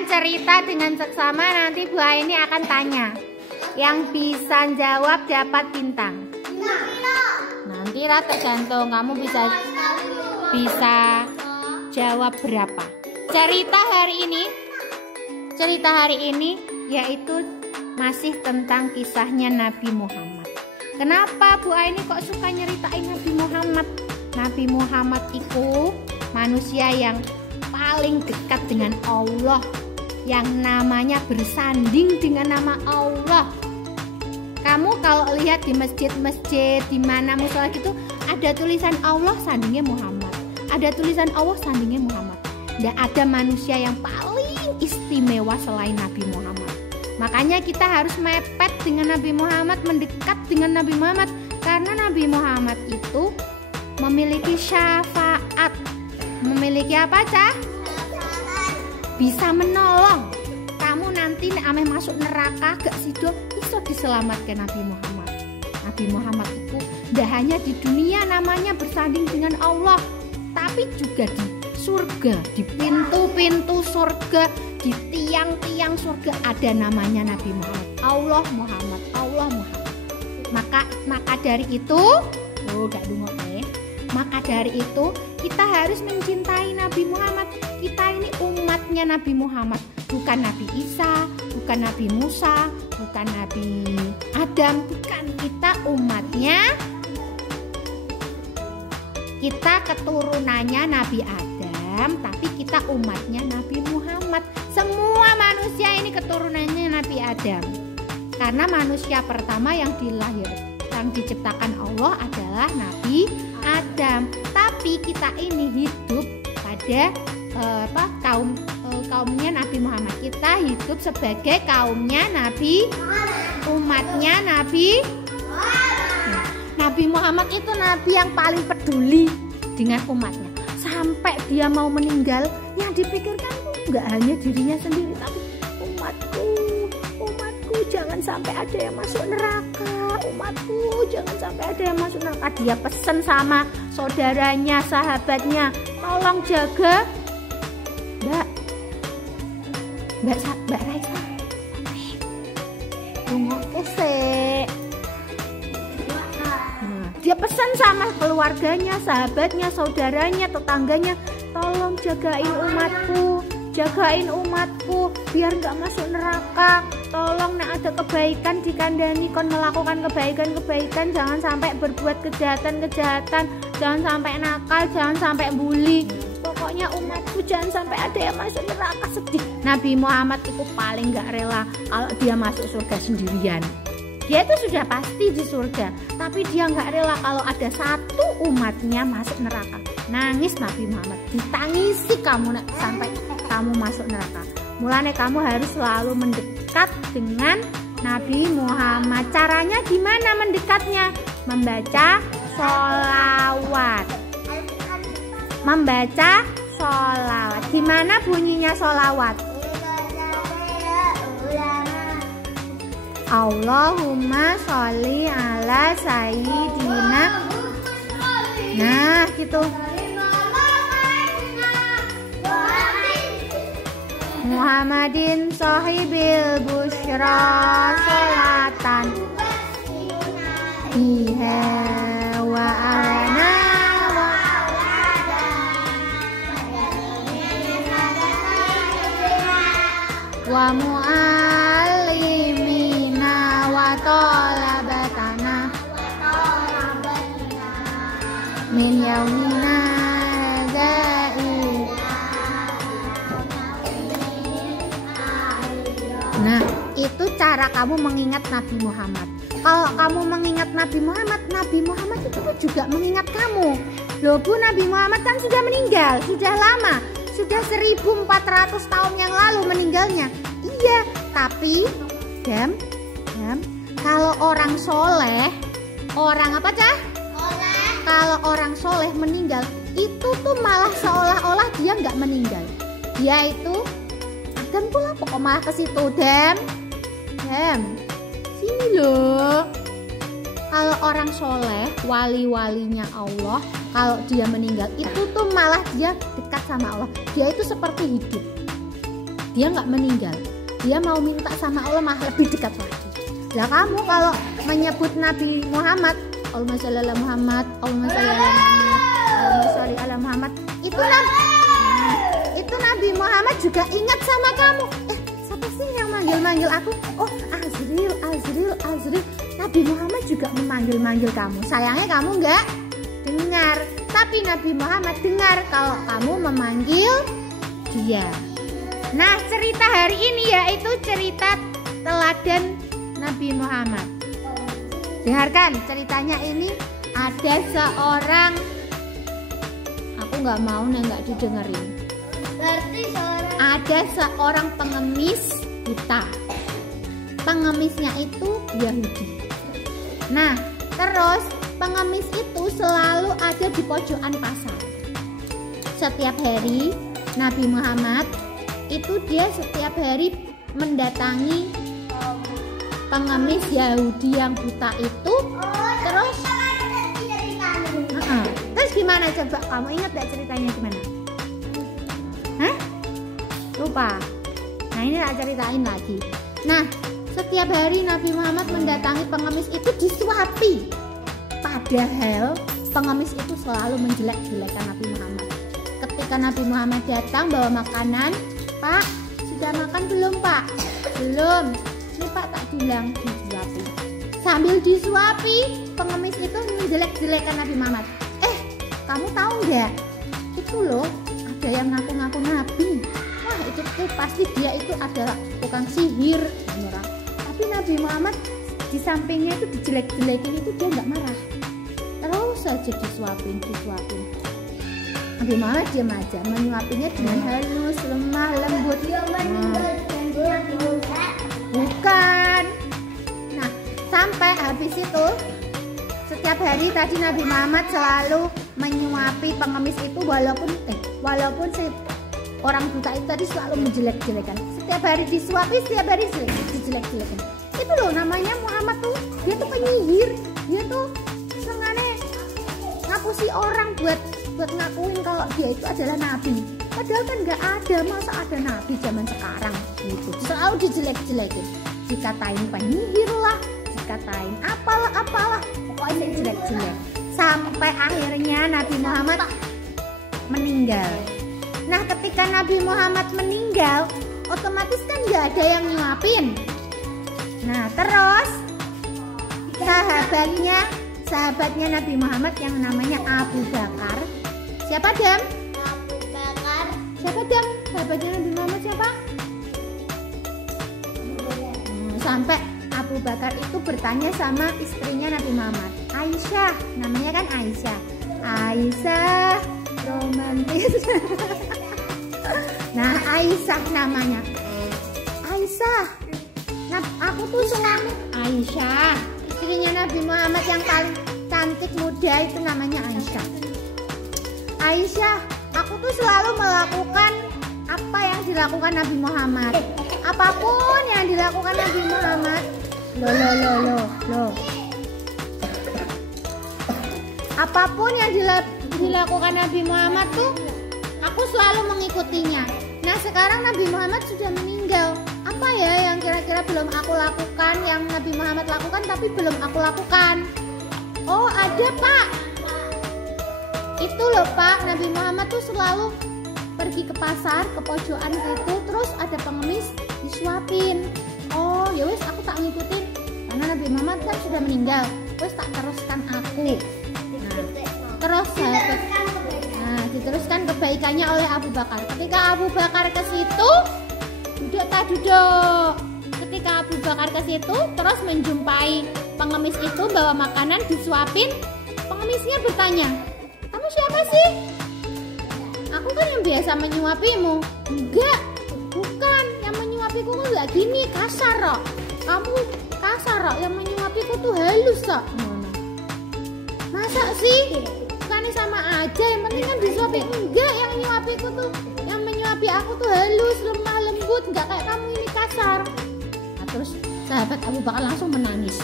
Kalian cerita dengan seksama, nanti Bu Aini akan tanya. Yang bisa jawab dapat bintang. Nantilah tergantung kamu bisa jawab berapa. Cerita hari ini yaitu masih tentang kisahnya Nabi Muhammad. Kenapa Bu Aini kok suka nyeritain Nabi Muhammad? Nabi Muhammad itu manusia yang paling dekat dengan Allah, yang namanya bersanding dengan nama Allah. Kamu kalau lihat di masjid-masjid, di mana musola gitu, ada tulisan Allah sandingnya Muhammad, ada tulisan Allah sandingnya Muhammad. Tidak ada manusia yang paling istimewa selain Nabi Muhammad. Makanya kita harus mepet dengan Nabi Muhammad, mendekat dengan Nabi Muhammad, karena Nabi Muhammad itu memiliki syafaat. Memiliki apa, Cah? Bisa menolong. Kamu nanti ame masuk neraka gak sido, iso diselamatkan Nabi Muhammad. Nabi Muhammad itu tidak hanya di dunia namanya bersanding dengan Allah, tapi juga di surga, di pintu-pintu surga, di tiang-tiang surga ada namanya Nabi Muhammad. Allah Muhammad, Allah Muhammad. Maka dari itu, maka dari itu kita harus mencintai Nabi Muhammad. Kita ini umatnya Nabi Muhammad, bukan Nabi Isa, bukan Nabi Musa, bukan Nabi Adam, bukan. Kita umatnya, kita keturunannya Nabi Adam, tapi kita umatnya Nabi Muhammad. Semua manusia ini keturunannya Nabi Adam, karena manusia pertama yang diciptakan Allah adalah Nabi Adam. Tapi kita ini hidup pada kaumnya Nabi Muhammad. Kita hidup sebagai kaumnya Nabi, umatnya Nabi. Nabi Muhammad itu nabi yang paling peduli dengan umatnya. Sampai dia mau meninggal, yang dipikirkan nggak hanya dirinya sendiri, tapi umatku jangan sampai ada yang masuk neraka. Umatku jangan sampai ada yang masuk neraka. Dia pesan sama saudaranya, sahabatnya, tolong jaga Mbak Raisa. Tunggu kesek. Dia pesan sama keluarganya, sahabatnya, saudaranya, tetangganya, tolong jagain umatku biar nggak masuk neraka. Tolong nek ada kebaikan dikandani, kon melakukan kebaikan, jangan sampai berbuat kejahatan, jangan sampai nakal, jangan sampai bully. Pokoknya umatku jangan sampai ada yang masuk neraka. Sedih. Nabi Muhammad itu paling nggak rela kalau dia masuk surga sendirian. Dia itu sudah pasti di surga, tapi dia nggak rela kalau ada satu umatnya masuk neraka. Nangis Nabi Muhammad, ditangisi kamu sampai kamu masuk neraka. Mulanya kamu harus selalu mendekat dengan Nabi Muhammad. Caranya gimana mendekatnya? Membaca sholawat. Gimana bunyinya sholawat? Allahumma sholli ala sayyidina. Nah gitu. Muhammadin sahibil busyra sholatan biha wa ana wa mu'allimina wa talabatana min yaumina da'i. Nah, itu cara kamu mengingat Nabi Muhammad. Kalau kamu mengingat Nabi Muhammad itu juga mengingat kamu. Loh Bu, Nabi Muhammad kan sudah meninggal, sudah lama, sudah 1400 tahun yang lalu meninggalnya. Iya, tapi kalau orang soleh, orang apa Cah? Kalau orang soleh meninggal, itu tuh malah seolah-olah dia nggak meninggal. Dia itu Dem pula kok malah ke situ, Dem. Sini loh. Kalau orang soleh, wali-walinya Allah, kalau dia meninggal itu tuh malah dia dekat sama Allah. Dia itu seperti hidup. dia nggak meninggal. Dia mau minta sama Allah mah lebih dekat lagi. Lah kamu kalau menyebut Nabi Muhammad, Allahumma sholli ala Muhammad, Allahumma sholli ala Muhammad, Allahumma sholli ala Muhammad, itu Nabi Muhammad juga ingat sama kamu. Siapa sih yang manggil-manggil aku? Oh, Azril. Nabi Muhammad juga memanggil-manggil kamu. Sayangnya kamu nggak dengar. Tapi Nabi Muhammad dengar kalau kamu memanggil dia. Nah, cerita hari ini yaitu cerita teladan Nabi Muhammad. Dengarkan ceritanya ini. Ada seorang, aku nggak mau nggak didengerin. Ada seorang pengemis buta. Pengemisnya itu Yahudi. Nah, terus pengemis itu selalu ada di pojokan pasar. Setiap hari Nabi Muhammad itu dia setiap hari mendatangi pengemis Yahudi yang buta itu. Terus gimana coba? Kamu ingat gak ceritanya gimana? Hah? Lupa. Nah, ini tak ceritain lagi. Nah, setiap hari Nabi Muhammad mendatangi pengemis itu disuapi. Padahal pengemis itu selalu menjelek-jelekan Nabi Muhammad. Ketika Nabi Muhammad datang bawa makanan, "Pak, sudah makan belum, Pak?" "Belum." "Ini Pak tak bilang disuapi." Sambil disuapi, pengemis itu menjelek-jelekan Nabi Muhammad. Kamu tahu nggak? Itu loh, ada yang ngaku-ngaku Nabi. Wah, itu pasti dia itu adalah tukang sihir. Beneran. Tapi Nabi Muhammad di sampingnya itu dijelek-jelekin itu dia nggak marah. Terus saja disuapin. Nabi Muhammad diam aja, menyuapinya dengan halus, lemah, lembut. Bukan. Nah, sampai habis itu setiap hari tadi Nabi Muhammad selalu menyuapi pengemis itu walaupun si orang buta itu tadi selalu menjelek-jelekan. Setiap hari disuapi, setiap hari dijelek-jelekan. Itu loh namanya Muhammad tuh, dia tuh penyihir. Dia tuh sengaja ngapusi orang buat ngakuin kalau dia itu adalah nabi. Padahal kan nggak ada, masa ada nabi zaman sekarang gitu. Selalu dijelek-jelekin. Dikatain penyihir lah, dikatain apalah, pokoknya jelek-jelek. Sampai akhirnya Nabi Muhammad meninggal. Nah, ketika Nabi Muhammad meninggal, otomatis kan nggak ada yang nyuapin. Nah, terus sahabatnya Nabi Muhammad yang namanya Abu Bakar. Siapa, Dam? Abu Bakar. Siapa, Dam? Sahabatnya Nabi Muhammad siapa? Sampai Abu Bakar itu bertanya sama istrinya Nabi Muhammad, Aisyah, namanya kan Aisyah, romantis. Nah, Aisyah namanya. Aisyah. Nah, aku tuh selalu Aisyah, istrinya Nabi Muhammad yang paling cantik muda itu namanya Aisyah. Aisyah, aku tuh selalu melakukan apa yang dilakukan Nabi Muhammad. Apapun yang dilakukan Nabi Muhammad. Loh. Apapun yang dilakukan Nabi Muhammad tuh aku selalu mengikutinya. Nah, sekarang Nabi Muhammad sudah meninggal. Apa ya yang kira-kira belum aku lakukan, yang Nabi Muhammad lakukan tapi belum aku lakukan? Oh, ada, Pak. Itu loh, Pak, Nabi Muhammad tuh selalu pergi ke pasar, ke pojokan situ, terus ada pengemis disuapin. Oh, ya wes aku tak ngikutin karena Nabi Muhammad kan sudah meninggal. Wes tak teruskan aku. Terus diteruskan kebaikannya oleh Abu Bakar. Ketika Abu Bakar ke situ, duduk. Ketika Abu Bakar ke situ, terus menjumpai pengemis itu bawa makanan disuapin. Pengemisnya bertanya, "Kamu siapa sih?" "Aku kan yang biasa menyuapimu." "Enggak, bukan. Yang menyuapiku kan nggak gini, kasar kok. Kamu kasar kok, yang menyuapiku tuh halus kok." "Masa sih? Bukannya sama aja, yang penting kan disuapin." "Enggak, yang menyuapiku tuh, yang menyuapi aku tuh halus, lemah lembut, nggak kayak kamu ini kasar." Nah, terus sahabat Abu Bakar langsung menangis.